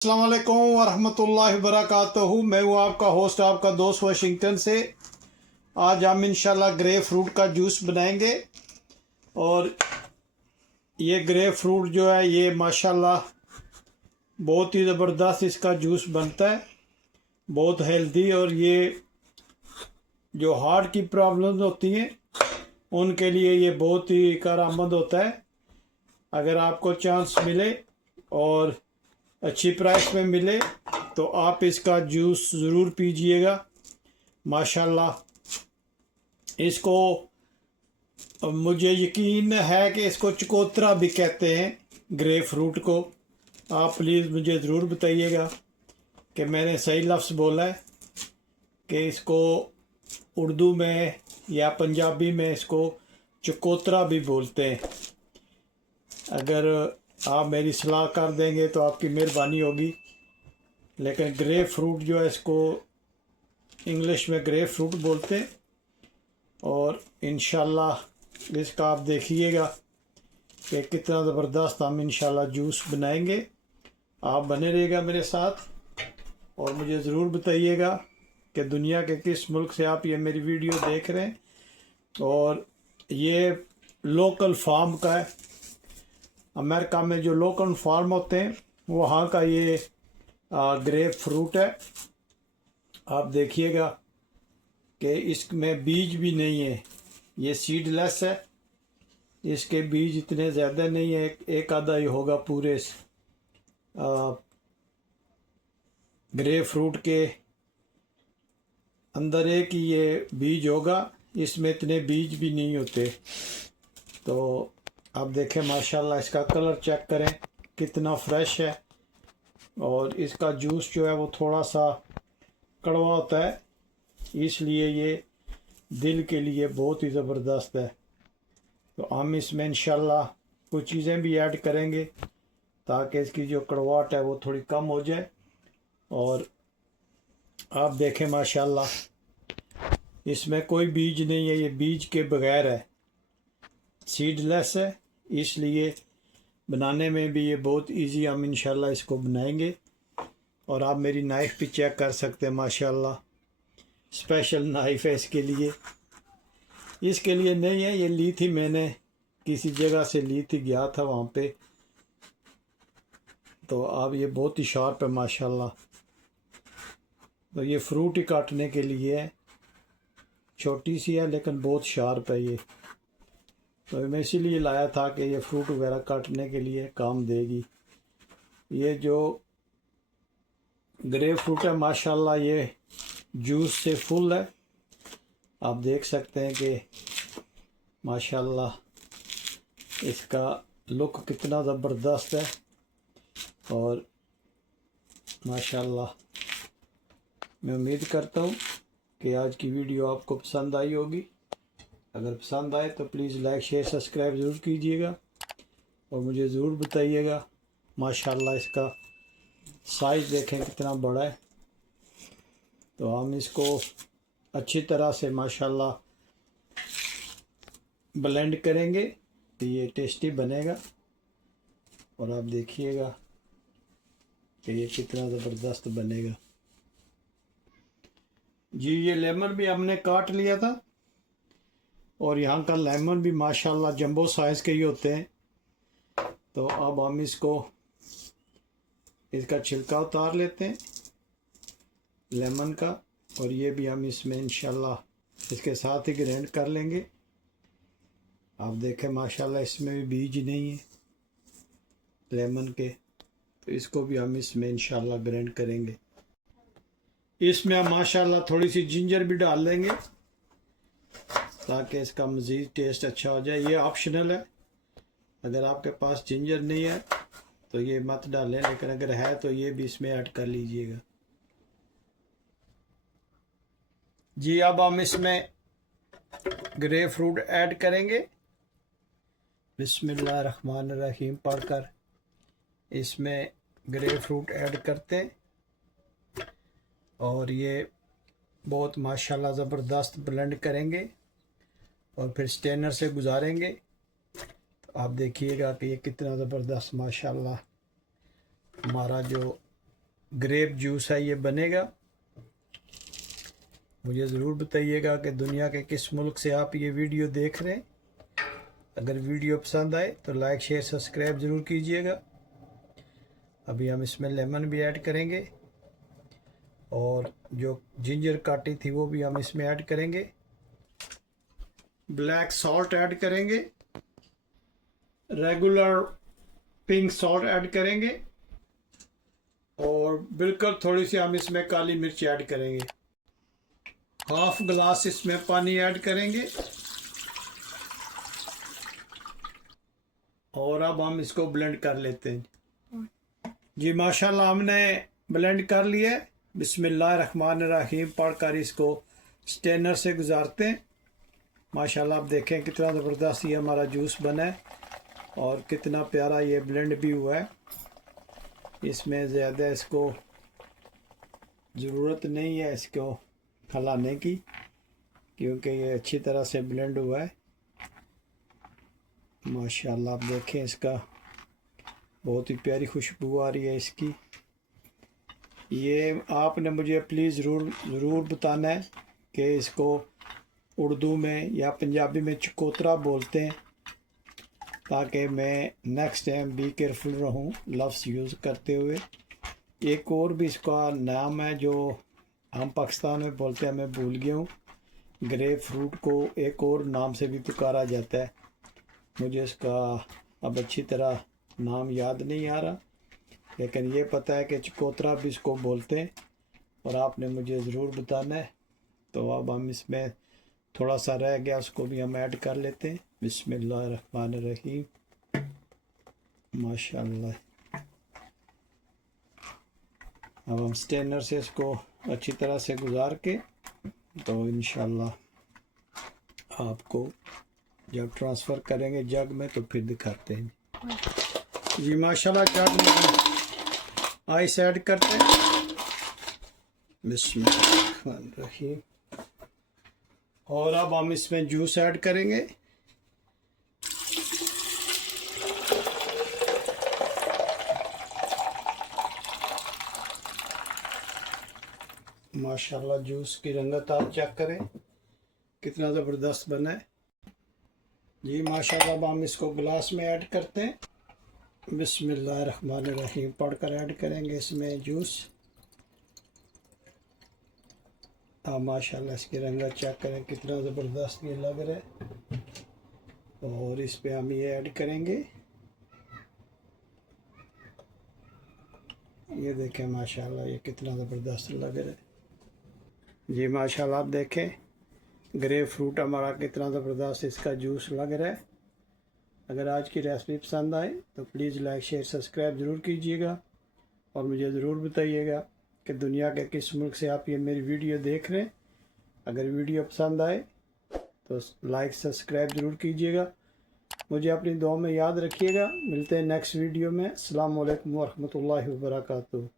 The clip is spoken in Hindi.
अस्सलाम वालेकुम वरहमतुल्लाहि वबरकातुहू। मैं हूँ आपका होस्ट, आपका दोस्त वाशिंगटन से। आज हम इंशाल्लाह ग्रे फ्रूट का जूस बनाएंगे। और ये ग्रे फ्रूट जो है ये माशाल्लाह बहुत ही ज़बरदस्त इसका जूस बनता है, बहुत हेल्दी। और ये जो हार्ट की प्रॉब्लम्स होती हैं उनके लिए ये बहुत ही कारआमद होता है। अगर आपको चांस मिले और अच्छी प्राइस में मिले तो आप इसका जूस ज़रूर पीजिएगा। माशाल्लाह इसको मुझे यकीन है कि इसको चकोतरा भी कहते हैं, ग्रे फ्रूट को। आप प्लीज़ मुझे ज़रूर बताइएगा कि मैंने सही लफ्ज़ बोला है, कि इसको उर्दू में या पंजाबी में इसको चकोतरा भी बोलते हैं। अगर आप मेरी सलाह कर देंगे तो आपकी मेहरबानी होगी। लेकिन ग्रे फ्रूट जो है इसको इंग्लिश में ग्रे फ्रूट बोलते हैं। और इंशाल्लाह इसका आप देखिएगा कि कितना ज़बरदस्त हम इंशाल्लाह जूस बनाएंगे। आप बने रहिएगा मेरे साथ और मुझे ज़रूर बताइएगा कि दुनिया के किस मुल्क से आप ये मेरी वीडियो देख रहे हैं। और ये लोकल फार्म का है। अमेरिका में जो लोकल फार्म होते हैं वहाँ का ये ग्रे फ्रूट है। आप देखिएगा कि इसमें बीज भी नहीं है, ये सीडलेस है। इसके बीज इतने ज़्यादा नहीं है, एक आधा ही होगा पूरे ग्रे फ्रूट के अंदर एक ही ये बीज होगा, इसमें इतने बीज भी नहीं होते। तो आप देखें माशाल्लाह इसका कलर चेक करें कितना फ्रेश है। और इसका जूस जो है वो थोड़ा सा कड़वा होता है, इसलिए ये दिल के लिए बहुत ही ज़बरदस्त है। तो हम इसमें इंशाल्लाह कुछ चीज़ें भी ऐड करेंगे ताकि इसकी जो कड़वाहट है वो थोड़ी कम हो जाए। और आप देखें माशाल्लाह इसमें कोई बीज नहीं है, ये बीज के बगैर है, सीडलेस है। इसलिए बनाने में भी ये बहुत इजी, हम इंशाल्लाह इसको बनाएंगे। और आप मेरी नाइफ़ भी चेक कर सकते हैं, माशाल्लाह स्पेशल नाइफ़ है इसके लिए। इसके लिए नहीं है, ये ली थी मैंने किसी जगह से, ली थी, गया था वहाँ पे। तो अब ये बहुत ही शार्प है माशाल्लाह। तो ये फ्रूट ही काटने के लिए है, छोटी सी है लेकिन बहुत शार्प है ये। तो मैं इसीलिए लाया था कि ये फ्रूट वगैरह काटने के लिए काम देगी। ये जो ग्रे फ्रूट है माशाल्लाह ये जूस से फुल है। आप देख सकते हैं कि माशाल्लाह इसका लुक कितना ज़बरदस्त है। और माशाल्लाह मैं उम्मीद करता हूँ कि आज की वीडियो आपको पसंद आई होगी। अगर पसंद आए तो प्लीज़ लाइक शेयर सब्सक्राइब ज़रूर कीजिएगा और मुझे ज़रूर बताइएगा। माशाल्लाह इसका साइज़ देखें कितना बड़ा है। तो हम इसको अच्छी तरह से माशाल्लाह ब्लेंड करेंगे तो ये टेस्टी बनेगा। और आप देखिएगा कि ये कितना ज़बरदस्त बनेगा। जी ये लेमन भी हमने काट लिया था और यहाँ का लेमन भी माशाल्लाह जंबो साइज़ के ही होते हैं। तो अब हम इसका छिलका उतार लेते हैं लेमन का। और ये भी हम इसमें इंशाल्लाह इसके साथ ही ग्राइंड कर लेंगे। आप देखें माशाल्लाह इसमें भी बीज नहीं है लेमन के, तो इसको भी हम इसमें इंशाल्लाह ग्राइंड करेंगे। इसमें हम माशाल्लाह थोड़ी सी जिंजर भी डाल लेंगे ताकि इसका मज़ीद टेस्ट अच्छा हो जाए। ये ऑप्शनल है, अगर आपके पास जिंजर नहीं है तो ये मत डालें, लेकिन अगर है तो ये भी इसमें ऐड कर लीजिएगा। जी अब हम इसमें ग्रे फ्रूट ऐड करेंगे। बिस्मिल्लाहिर्रहमानिर्रहीम पढ़कर इसमें ग्रे फ्रूट ऐड करते हैं और ये बहुत माशाल्लाह ज़बरदस्त ब्लेंड करेंगे और फिर स्टेनर से गुजारेंगे। तो आप देखिएगा कि ये कितना ज़बरदस्त माशाल्लाह हमारा जो ग्रेप जूस है ये बनेगा। मुझे ज़रूर बताइएगा कि दुनिया के किस मुल्क से आप ये वीडियो देख रहे हैं। अगर वीडियो पसंद आए तो लाइक शेयर सब्सक्राइब ज़रूर कीजिएगा। अभी हम इसमें लेमन भी ऐड करेंगे और जो जिंजर काटी थी वो भी हम इसमें ऐड करेंगे। ब्लैक सॉल्ट ऐड करेंगे, रेगुलर पिंक सॉल्ट ऐड करेंगे और बिल्कुल थोड़ी सी हम इसमें काली मिर्च ऐड करेंगे। हाफ गिलास इसमें पानी ऐड करेंगे और अब हम इसको ब्लेंड कर लेते हैं। जी माशाल्लाह हमने ब्लेंड कर लिया है। बिस्मिल्लाहिर्रहमानिर्रहीम पढ़कर इसको स्टेनर से गुजारते हैं। माशाल्लाह आप देखें कितना ज़बरदस्त ये हमारा जूस बना है और कितना प्यारा ये ब्लेंड भी हुआ है। इसमें ज़्यादा इसको ज़रूरत नहीं है इसको हलाने की, क्योंकि ये अच्छी तरह से ब्लेंड हुआ है। माशाल्लाह आप देखें इसका बहुत ही प्यारी खुशबू आ रही है इसकी। ये आपने मुझे प्लीज़ ज़रूर बताना है कि इसको उर्दू में या पंजाबी में चकोतरा बोलते हैं, ताकि मैं नेक्स्ट टाइम भी केयरफुल रहूं लफ्ज़ यूज़ करते हुए। एक और भी इसका नाम है जो हम पाकिस्तान में बोलते हैं, मैं भूल गया हूँ। ग्रेप फ्रूट को एक और नाम से भी पुकारा जाता है, मुझे इसका अब अच्छी तरह नाम याद नहीं आ रहा, लेकिन ये पता है कि चकोतरा भी इसको बोलते हैं और आपने मुझे ज़रूर बताना है। तो अब हम इसमें थोड़ा सा रह गया उसको भी हम ऐड कर लेते हैं। बिस्मिल्लाहिर्रहमानिर्रहीम माशाल्लाह। अब हम स्टेनर से इसको अच्छी तरह से गुजार के तो इंशाल्लाह आपको जब ट्रांसफ़र करेंगे जग में तो फिर दिखाते हैं। जी माशाल्लाह जग में आइस ऐड करते हैं। बिस्मिल्लाहिर्रहमानिर्रहीम। और अब हम इसमें जूस ऐड करेंगे। माशाल्लाह जूस की रंगत आप चेक करें कितना ज़बरदस्त बना है। जी माशाल्लाह अब हम इसको गिलास में ऐड करते हैं। बिस्मिल्लाहिर्रहमानिर्रहीम पढ़कर ऐड करेंगे इसमें जूस। हाँ माशाल्लाह इसकी रंगत चेक करें कितना ज़बरदस्त ये लग रहा है। और इस पे हम ये ऐड करेंगे, ये देखें माशाल्लाह ये कितना ज़बरदस्त लग रहा है। जी माशाल्लाह आप देखें ग्रेप फ्रूट हमारा कितना ज़बरदस्त इसका जूस लग रहा है। अगर आज की रेसिपी पसंद आए तो प्लीज़ लाइक शेयर सब्सक्राइब ज़रूर कीजिएगा और मुझे ज़रूर बताइएगा कि दुनिया के किस मुल्क से आप ये मेरी वीडियो देख रहे हैं। अगर वीडियो पसंद आए तो लाइक सब्सक्राइब ज़रूर कीजिएगा। मुझे अपनी दुआ में याद रखिएगा। मिलते हैं नेक्स्ट वीडियो में। अस्सलामु अलैकुम वरहमतुल्लाहि वबरकातुहू।